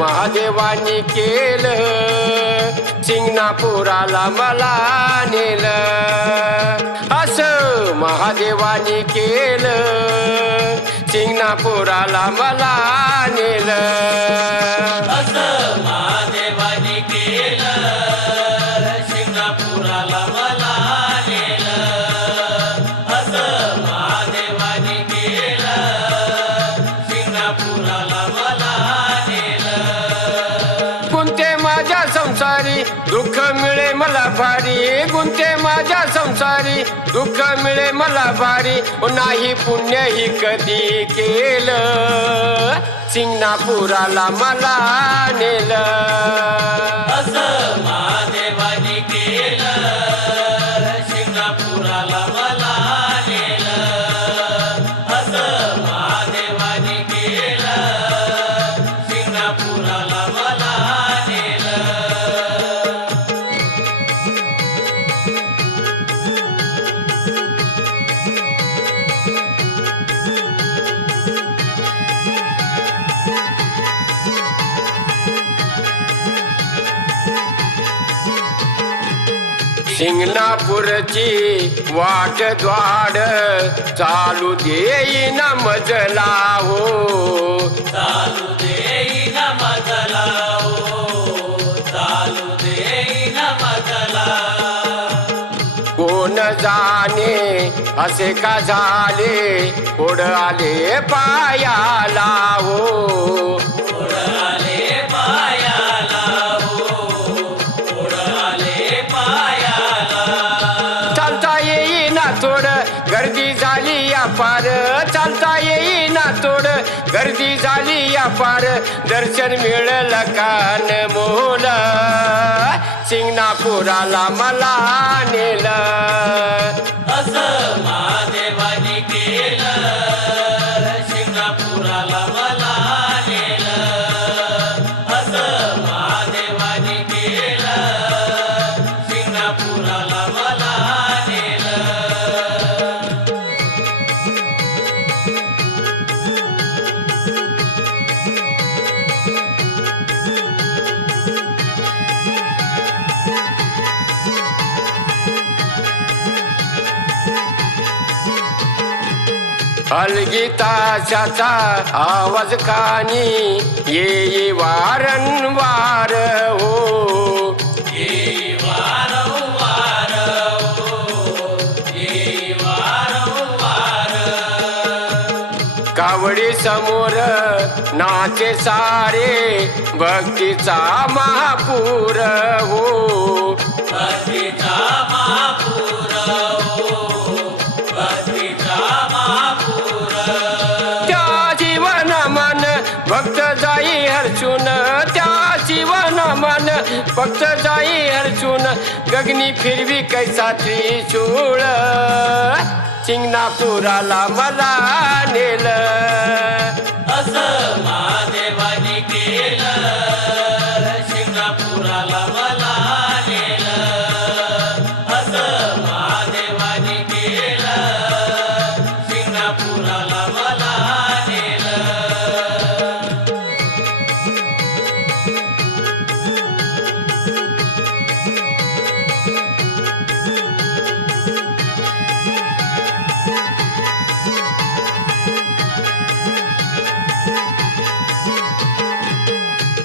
महादेवानी केलं सिंगणापुराला मला नेलं. असं महादेवानी केलं सिंगणापुराला मला नेलं. संसारी दुःख मिळे मला भारी गुंते माझ्या संसारी. दुःख मिळे मला भारी नाही पुण्य ही कधी केलं. सिंगणापुराला मला नेलं. सिंगणापूरची वाट द्वाड चालू देईन मजला हो चालू देईन मजला ओ चालू देईन मजला कोण जाणे असे का झाले? ओढ आले पायाला हो थोडं गर्दी झाली या पार चालता येईना थोडं गर्दी झाली या पार दर्शन मिळलं कान मोल सिंगणापुराला मला नेलं. हलगीताशाचा आवाज कानी ये वारंवार हो. वारंवार कावडी समोर नाचे सारे भक्तीचा महापूर हो. भक्तीचा फक्त जाई अर्जुन गगनी फिरवी कैसा त्रिशूळ सिंगणापुराला मला नेलं।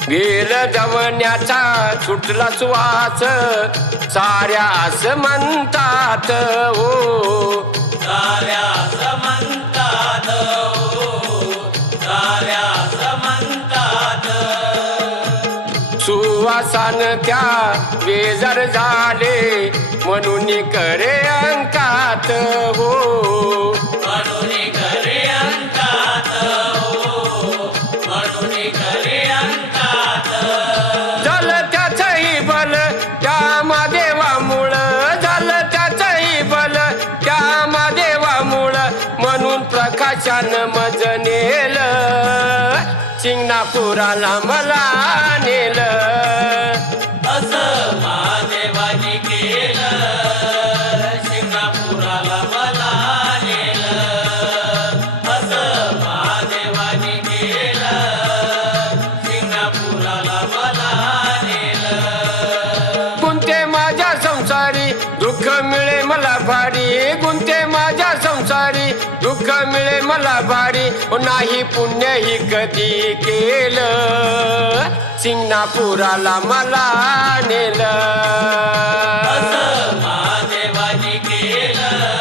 गेल जवण्याचा सुटला सुवास साऱ्या असं म्हणतात हो. साऱ्या साऱ्या समंतात सुवासान त्या बेजार झाले म्हणून करे अंकात हो. सिंगणापुराला मला मिळे मला भारी. नाही पुण्य ही कधी केलं. सिंगणापुराला मला नेलं. केलं.